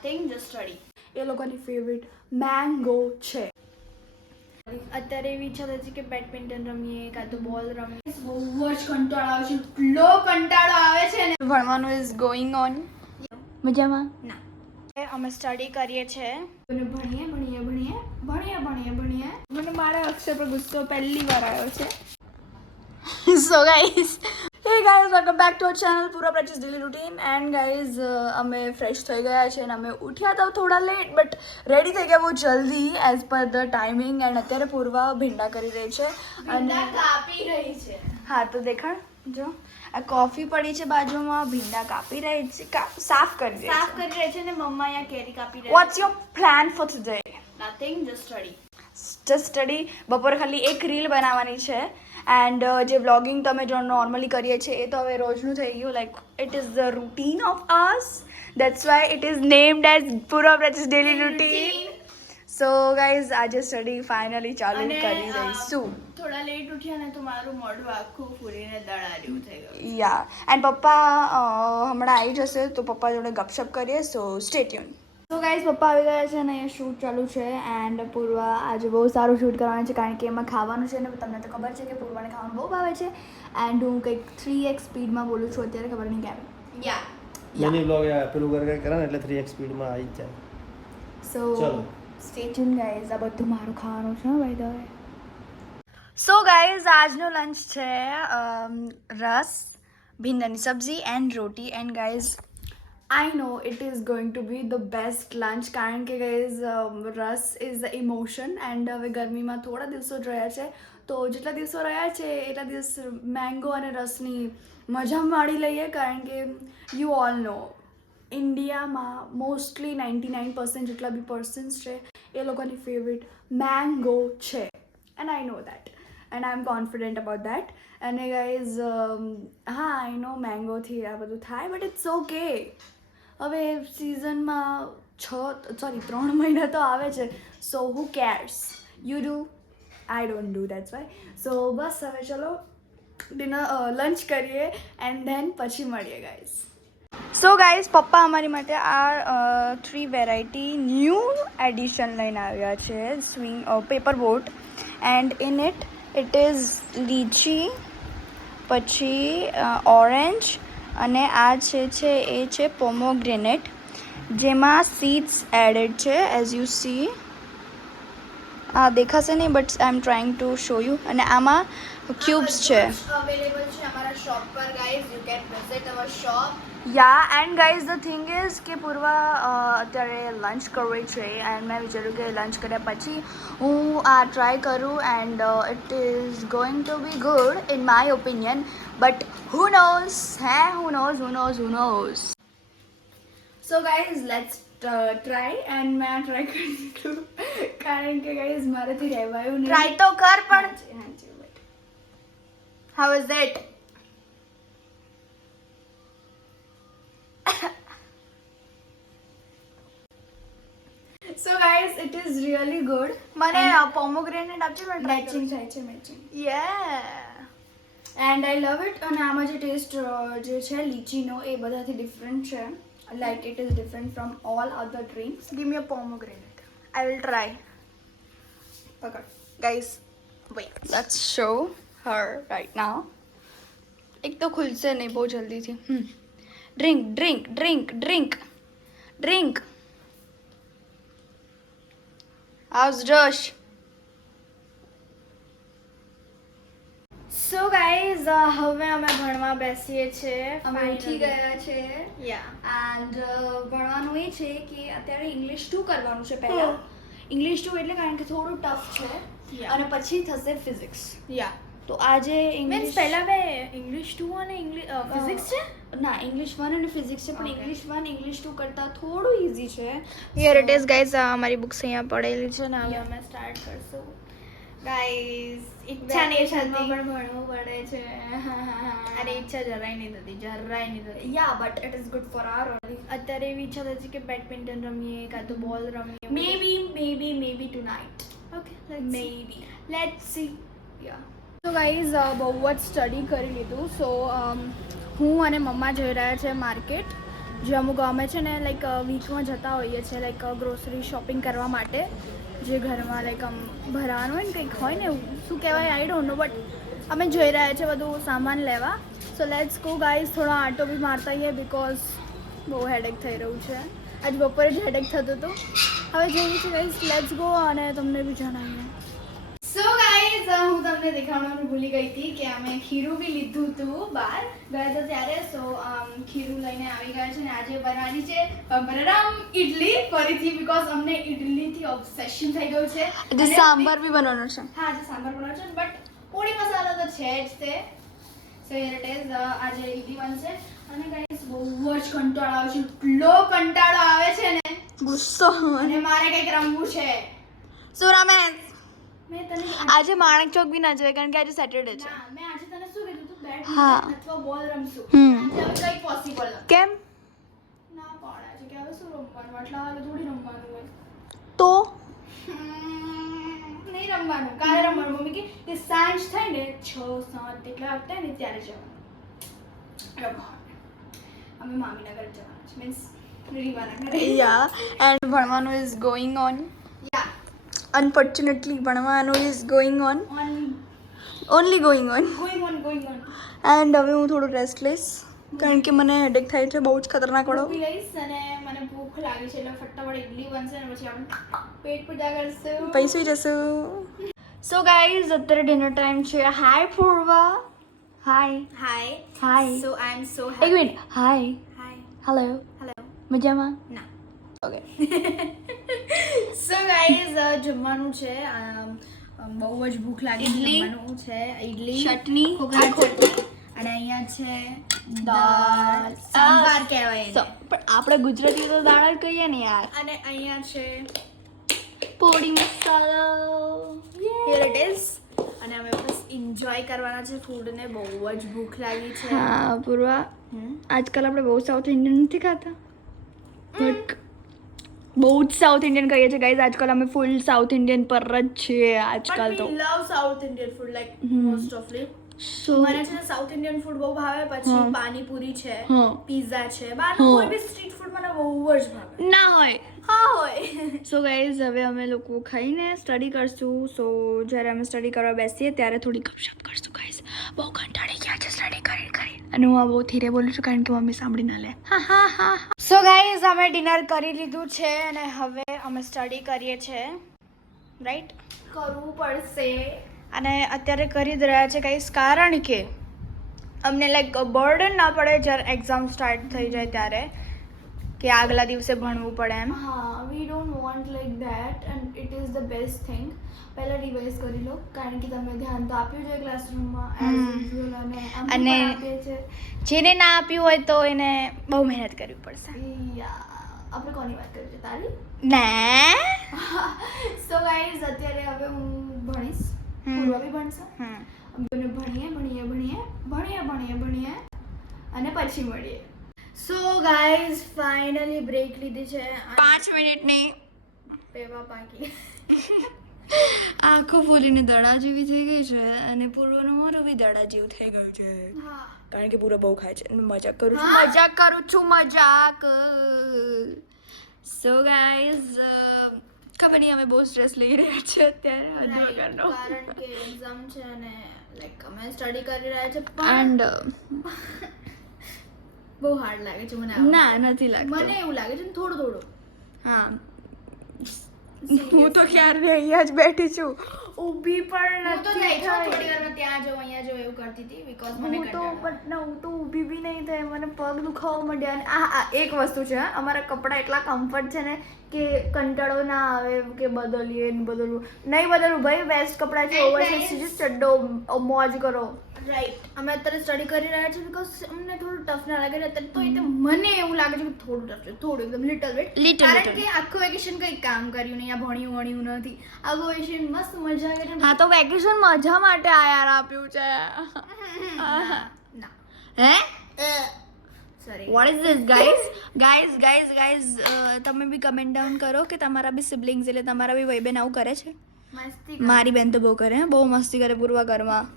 Nothing just study એ લોકોની favourite mango છે. અત્યારે એવી ઈચ્છા થતી છે કે બેડમિન્ટન રમીએ કાં તો બોલ રમીએ. બહુ જ કંટાળો આવે છે એટલો કંટાળો આવે છે ને. ભણવાનું ઇઝ ગોઈંગ ઓન મજામાં? ના. અમે સ્ટડી કરીએ છીએ અને ભણીએ ભણીએ ભણીએ ભણીએ ભણીએ ભણીએ. મને મારા અક્ષર પર ગુસ્સો પહેલી વાર આવ્યો છે. So guys hey guys welcome back to our channel પૂરા practice daily routine and guys અમે ફ્રેશ થઈ ગયા છે અને અમે ઉઠ્યા હતા થોડા લેટ બટ રેડી થઈ ગયા બહુ જલ્દી as per the timing and અત્યારે પૂર્વા ભીંડા કરી રહી છે. અને કાપી રહી છે. હા તો દેખાડ જો. આ કોફી પડી છે બાજુમાં ભીંડા કાપી રહી છે. સાફ કરી રહી સાફ કરી રહી છે ને મમ્મા અહીંયા કેરી કાપી રહી what's your plan for today nothing just study just study બપોર ખાલી એક રીલ બનાવવાની છે. એન્ડ જે વ્લોગિંગ તમે જો નોર્મલી કરીએ છીએ એ તો હવે રોજનું થઈ ગયું. Like it is the routine of us that's why it is named as પૂરો practice daily routine so guys આજે સ્ટડી ફાઇનલી ચાલુ કરી દઈશું. થોડા લેટ ઉઠ્યા ને તો મારું મોઢું આખું ફૂલીને દળાર્યું થઈ ગયું. યા એન્ડ પપ્પા હમણાં આવી જશે તો પપ્પા જોડે ગપશપ કરીએ. સો સ્ટેટ્યુન તો ગાઈઝ પપ્પા આવી ગયા છે અને એ શૂટ ચાલુ છે એન્ડ પૂર્વા આજે બહુ સારું શૂટ કરવાનું છે કારણ કે એમાં ખાવાનું છે ને તમને તો ખબર છે કે પૂર્વાને ખાવાનું બહુ ભાવે છે એન્ડ હું કંઈક થ્રી એક્સ સ્પીડમાં બોલું છું અત્યારે ખબર નહીં કેમ. યા મિની બ્લોગ પેલું કરે કરે ને એટલે થ્રી એક્સ સ્પીડમાં આવી જ જાય. સો સ્ટે ટ્યુન ગાઈઝ આ બધું મારું ખાવાનું છે by the way so guys આજનો લંચ છે રસ ભીંડાની સબ્જી and roti. And guys I know it is going to be the best lunch કારણ કે ગાઈઝ રસ ઇઝ ધ ઇમોશન એન્ડ હવે ગરમીમાં થોડા દિવસો જ રહ્યા છે. તો જેટલા દિવસો રહ્યા છે, એટલા દિવસ મેંગો અને રસની મજા માણી લઈએ કારણ કે યુ ઓલ નો ઇન્ડિયામાં મોસ્ટલી નાઇન્ટી નાઇન પર્સન્ટ જેટલા બી પર્સન્સ છે, એ લોકોની ફેવરેટ મેંગો છે. And I know that and I am confident about that અને ગાઈઝ હા આઈ નો મેંગોથી આ બધું થાય બટ ઇટ્સ ઓકે હવે સિઝનમાં છ સોરી ત્રણ મહિના તો આવે છે. So who cares you do I don't do that's why so બસ હવે ચલો ડિનર લંચ કરીએ એન્ડ ધેન પછી મળીએ ગાઈઝ સો ગાઈઝ પપ્પા અમારી માટે આ થ્રી વેરાયટી ન્યૂ એડિશન લઈને આવ્યા છે. Swing paper boat and in it it is litchi પછી ઓરેન્જ અને આ છે છે એ છે પોમોગ્રેનેટ જેમાં સીડ્સ એડેડ છે એઝ યુ સી આ દેખાશે નહીં but I am trying to show you અને આમાં ક્યુબ્સ છે. અવેલેબલ છે અમારા શોપ પર guys you can visit our shop ya and guys the thing is કે પૂર્વા અત્યારે લંચ કરવી છે એન્ડ મેં વિચાર્યું કે લંચ કર્યા પછી હું આ ટ્રાય કરું and it is going to be good in my opinion but who knows hey who knows who knows who knows so guys let's try and મેં ટ્રાય કરી દીધું. કારણ કે ગાઈઝ મારાથી રહેવાયું નહીં. ટ્રાય તો કર પણ હાજી, but how is it so guys it is really good મને પોમોગ્રેનેટ આપજો મેં મેચિંગ થાય છે મેચિંગ યે એન્ડ આઈ લવ ઇટ અને આમાં જે ટેસ્ટ જે છે લીચીનો એ બધાથી ડિફરન્ટ છે. Like it is different from all other drinks give me a pomegranate I will try પકડ guys wait let's show her right now એક તો ખુલશે નહીં બહુ જલ્દીથી drink drink drink drink drink house જોશ સો ગાઈઝ હવે અમે ભણવા બેસીએ છીએ અમે ઉઠી ગયા છે યા એન્ડ ભણવાનું એ છે કે અત્યારે ઇંગ્લિશ ટુ કરવાનું છે પહેલા. ઇંગ્લિશ ટુ એટલે કારણ કે થોડું ટફ છે. અને પછી થશે ફિઝિક્સ યા તો આજે ઇંગ્લિશ પહેલા બે ઇંગ્લિશ ટુ અને ઇંગ્લિશ ફિઝિક્સ છે? ના ઇંગ્લિશ વન અને ફિઝિક્સ છે પણ ઇંગ્લિશ વન ઇંગ્લિશ ટુ કરતાં થોડું ઇઝી છે. હિયર ઇટ ઇઝ ગાઈઝ અમારી બુક્સ અહીંયા પડેલી છે ને હવે અમે સ્ટાર્ટ કરશું. ગાઈઝ ઈચ્છા નહીં થતી. પણ ભણવું પડે છે. અરે ઈચ્છા જરાય નહીં થતી જરાય નહીં થતી. Ya but it is good for our અત્યારે એવી ઈચ્છા થતી કે બેડમિન્ટન રમીએ કાં તો બોલ રમીએ. Maybe maybe maybe tonight okay maybe let's see ya તો ગાઈઝ બહુ જ સ્ટડી કરી લીધું. સો હું અને મમ્મા જઈ રહ્યા છે માર્કેટ જે અમુક અમે છે ને લાઈક વીકમાં જતા હોઈએ છીએ લાઈક ગ્રોસરી શોપિંગ કરવા માટે. જે ઘરમાં લાઈક આમ ભરવાનું હોય ને કંઈક હોય ને એવું, શું કહેવાય આઈ ડોન્ટ નો બટ અમે જઈ રહ્યા છીએ બધું સામાન લેવા. સો લેટ્સ ગો ગાઈઝ થોડો આંટો બી મારતા આવીએ બિકોઝ બહુ હેડેક થઈ રહ્યું છે. આજ બપોરે જ હેડેક થતું હતું. હવે જઈએ છીએ ગાઈઝ લેટ્સ ગો અને તમને બી જણાવીએ. સો ગાઈઝ હું તમને દેખાડવાનું ભૂલી ગઈ હતી કે અમે ખીરું બી લીધું હતું બહાર. ગયા હતા ત્યારે સો ખીરું લઈને આવી ગયા છે ને આજે બનાવવાની છે બરામ ઇડલી ફરીથી બીકોઝ અમને ઇડલીથી ઓબ્સેશન થઈ ગયું છે. આજે સાંભાર બી બનાવવાનો છે. હા આજે સાંભાર બનાવવાનો છે બટ પોળી મસાલા તો છે જ તે. સો હિયર ઇટ ઇઝ આજે ઇડલી બનશે. અને ગાઈઝ બહુ જ કંટાળો આવે છે એટલો કંટાળો આવે છે ને. ગુસ્સો અને મારે કંઈક રમવું છે. સો રમેશ આજે માણક ચોક બી ના જવાય કારણ કે આજે સેટરડે છે. મેં આજે તને શું કીધું તું? બેટ હા. અથવા બોલ રમશું. હમ. આજે પોસિબલ કેમ? ના પાડા છે કે હવે શું રમવાનું? આટલા વાગે થોડી રમવાનું હોય. તો? નહીં રમવાનું. કાલે રમવાનું. મમ્મી કે સાંજ થાય ને છ સાત એટલા વાગતા ને ત્યારે જવાનું. રમવાનું અમે મામીનગર જવાનું છે મીન્સ રીવાના ઘરે. યા એન્ડ ભણવાનું ઇઝ ગોઈંગ ઓન અનફોર્ચ્યુનેટલી ભણવાનું is going on on only going on and હવે હું થોડું રેસ્ટ લઈશ કારણ કે મને હેડેક થાય છે બહુ જ ખતરનાક વાળો. લઈશ અને મને ભૂખ લાગી છે એટલે ફટાફટ ઇડલી બનશે અને પછી આપણે પેટ પૂજા કરશું. પૈસું જશું. સો ગાઈઝ અત્યારે ડિનર ટાઈમ છે. Hi Purva. Hi hi hi so I am so એક minute hi hi hello hello મજામાં? ના. ઓકે સો ગાઈઝ જમવાનું છે. બહુ જ ભૂખ લાગી. જમવાનું છે. ઇડલી ચટણી ખોટી. અને અહીંયા છે દાળ સાંભાર કહેવાય પણ આપણે ગુજરાતી તો દાળ જ કહીએ ને યાર. અને અહીંયા છે પોડી મસાલો. હિયર ઇટ ઇઝ અને અમે બસ એન્જોય કરવાના છે ફૂડને બહુ જ ભૂખ લાગી છે. હા પૂર્વા. આજકાલ આપણે બહુ સાઉથ ઇન્ડિયન નથી ખાતા. બટ બહુ જ સાઉથ ઇન્ડિયન કહીએ છીએ ગાઈઝ આજકાલ અમે ફૂલ સાઉથ ઇન્ડિયન પર જ છીએ આજકાલ તો. Love South Indian food like most of most so મને છે સાઉથ ઇન્ડિયન ફૂડ બહુ ભાવે પછી પાણીપુરી છે પીઝા પિઝા છે બહારનું કોઈ બી સ્ટ્રીટ ફૂડ મને બહુ જ ભાવે. ના હોય. હા હોય. સો ગાઈઝ હવે અમે લોકો ખાઈને સ્ટડી કરશું. સો જ્યારે અમે સ્ટડી કરવા બેસીએ ત્યારે થોડી ગપશપ કરશું ગાઈઝ બહુ કંટાળી ગયા છે સ્ટડી કરી કરી અને હું આ બહુ ધીરે બોલું છું કારણ કે મમ્મી સાંભળી ના લે. હા હા હા. સો ગાઈઝ અમે ડિનર કરી લીધું છે અને હવે અમે સ્ટડી કરીએ છીએ રાઈટ કરવું પડશે. અને અત્યારે કરી જ રહ્યા છે ગાઈઝ કારણ કે અમને લાઈક બર્ડન ના પડે જ્યારે એક્ઝામ સ્ટાર્ટ થઈ જાય ત્યારે. કે આગલા દિવસે ભણવું પડે એમ? હા we don't want like that and it is the best thing પહેલાં રિવાઇઝ કરી લો કારણ કે તમે ધ્યાન તો આપ્યું છે ક્લાસરૂમમાં એઝ અને જેને ના આપ્યું હોય તો એને બહુ મહેનત કરવી પડશે. આપણે કોની વાત કરી છે? તારી? ને? સો ગાઈઝ અત્યારે હવે હું ભણીશ. હમ. બી ભણશે. ભણીએ ભણીએ ભણીએ ભણીએ ભણીએ ભણીએ અને પછી મળીએ. સો ગાઈઝ ફાઇનલી બ્રેક લીધી છે. પાંચ મિનિટની. પેવા પાકી. આંખો ફૂલીને દડા જેવી થઈ ગઈ છે અને પૂર્વનું મોઢું બી દડા જેવું થઈ ગયું છે. કારણ કે પૂરો બહુ ખાય છે. મજાક કરું છું. મજાક કરું છું મજાક. સો ગાઈઝ ખબર નહીં અમે બહુ સ્ટ્રેસ લઈ રહ્યા છે અત્યારે. કારણ કે એક્ઝામ છે અને લાઈક અમે સ્ટડી કરી રહ્યા છે પણ એન્ડ બહુ હાર્ડ લાગે છે મને ના નથી લાગતું. મને એવું લાગે છે થોડું થોડું. હા. હું તો ક્યારે અહીંયા જ બેઠી છું. ઊભી પણ હું તો નહીં છું થોડી વારમાં ત્યાં જાઉં અહીંયા જાઉં એવું કરતી હતી બીકોઝ મને હું તો બટ ના હું તો ઊભી બી નહીં થાય મને પગ દુખાવા માંડ્યા અને આ આ એક વસ્તુ છે હા, અમારા કપડાં એટલા કમ્ફર્ટ છે ને કે કંટાળો ના આવે કે બદલીએ ને બદલવું. નહીં બદલવું ભાઈ બેસ્ટ કપડાં છે ઓવરસાઇઝ છે ચડ્ડો મોજ કરો. રાઈટ અમે અત્યારે સ્ટડી કરી રહ્યા છીએ બીકોઝ અમને થોડું ટફ ના લાગે અત્યારે તો એટલે મને એવું લાગે છે કે થોડું ટફ છે. થોડું એકદમ લિટલ વેટ Little, કારણ કે આખું વેકેશન કંઈ કામ કર્યું નહીં આ ભણ્યું વણ્યું નથી. આખું વેકેશન મસ્ત મજા કરી હા તો વેકેશન મજા માટે આ યાર આપ્યું છે. ના હે? Sorry what is this guys guys guys guys તમે બી કમેન્ટ ડાઉન કરો કે તમારા બી સિબ્લિંગ્સ એટલે તમારા બી ભાઈ બહેન આવું કરે છે? મસ્તી મારી બેન તો બહુ કરે હે બહુ મસ્તી કરે પૂર્વા ઘરમાં.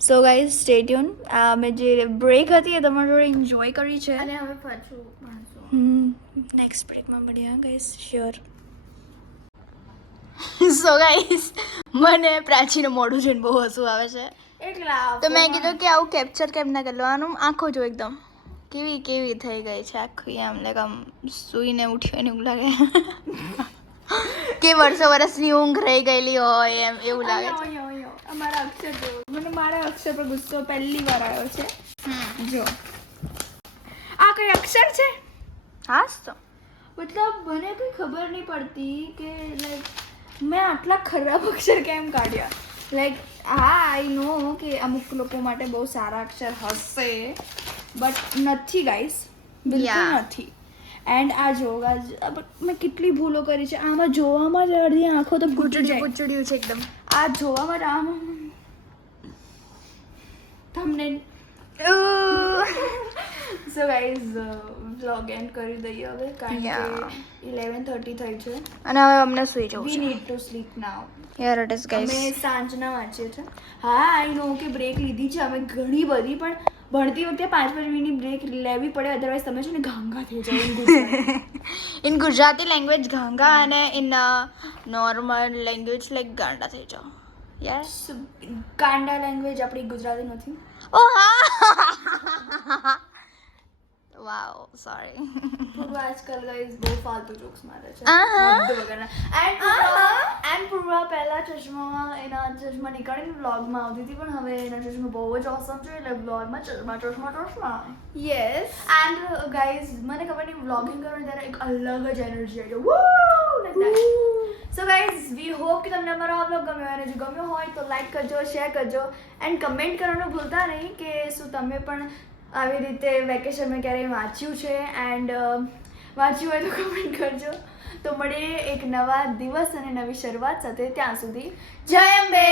સો ગાઈઝ સ્ટેટ્યુન અમે જે બ્રેક હતી એ તમારી જોડે એન્જોય કરી છે. અને હવે પાછું નેક્સ્ટ બ્રેકમાં મળ્યા ગાઈઝ શ્યોર સો ગાઈઝ મને પ્રાચીનું મોઢું જોઈને બહુ હસવું આવે છે. એટલા તો મેં કીધું કે આવું કેપ્ચર કેમ ના કરવાનું આંખો જો એકદમ. કેવી કેવી થઈ ગઈ છે આખી આમ લાઈક આમ સૂઈને ઉઠ્યો ને એવું લાગે. કે વર્ષો વર્ષની ઊંઘ રહી ગયેલી હોય એમ એવું લાગે છે. અમારા અક્ષર જો. મને મારા અક્ષર પર ગુસ્સો પહેલી વાર આવ્યો છે. જો. આ કઈ અક્ષર છે? હા તો. મતલબ મને કંઈ ખબર નહીં પડતી કે લાઈક મેં આટલા ખરાબ અક્ષર કેમ કાઢ્યા? લાઈક હા આઈ નો કે અમુક લોકો માટે બહુ સારા અક્ષર હશે બટ નથી ગાઈસ બિલકુલ નથી. એન્ડ આ જો guys, આ બ- મેં કેટલી ભૂલો કરી છે. આમાં જોવામાં જ અડધી આંખો તો ફૂટી પૂચડ્યું છે એકદમ. આ જોવામાં આમ તમને સો ગાઈઝ વ્લોગ એન્ડ કરી દઈએ હવે કારણ. કે ઇલેવન થર્ટી થઈ છે. અને હવે અમને સુઈ જવું we need to sleep now યાર ઇટ ઇઝ અમે સાંજના વાંચીએ છે હા આઈ નો કે બ્રેક લીધી છે અમે ઘણી બધી પણ ભણતી વખતે પાંચ પાંચ મિનિટની બ્રેક લેવી પડે અધરવાઇઝ તમે છે ને ઘાંઘા થઈ જાવ ઇન ગુજરાતી. લેંગ્વેજ ઘાંઘા અને ઇન નોર્મલ લેંગ્વેજ લાઈક ગાંડા થઈ જાઓ. યસ ગાંડા લેંગ્વેજ આપણી ગુજરાતી નથી. ઓ હા વાવ સોરી પૂર્વ આજકાલ ગાઈઝ બહુ ફાલતુ જોક્સ મારે છે. વગરના એન્ડ એન્ડ પૂર્વા પહેલા ચશ્મામાં એના ચશ્મા નીકળીને વ્લોગમાં આવતી હતી પણ હવે એના ચશ્મા બહુ જ ઓસમ છે એટલે વ્લોગમાં ચશ્મા ચશ્મા ચશ્મા યસ એન્ડ ગાઈઝ મને ખબર નહીં વ્લોગિંગ કરવાની ત્યારે એક અલગ જ એનર્જી આવી જાય સો ગાઈઝ વી હોપ કે તમને અમારો આ બ્લોગ ગમ્યો અને જો ગમ્યો હોય તો લાઈક કરજો શેર કરજો એન્ડ કમેન્ટ કરવાનું ભૂલતા નહીં કે શું તમે પણ આવી રીતે વેકેશનમાં ક્યારેય વાંચ્યું છે એન્ડ વાંચ્યું હોય તો કમેન્ટ કરજો. તો મળીએ એક નવા દિવસ અને નવી શરૂઆત સાથે ત્યાં સુધી. જય અંબે!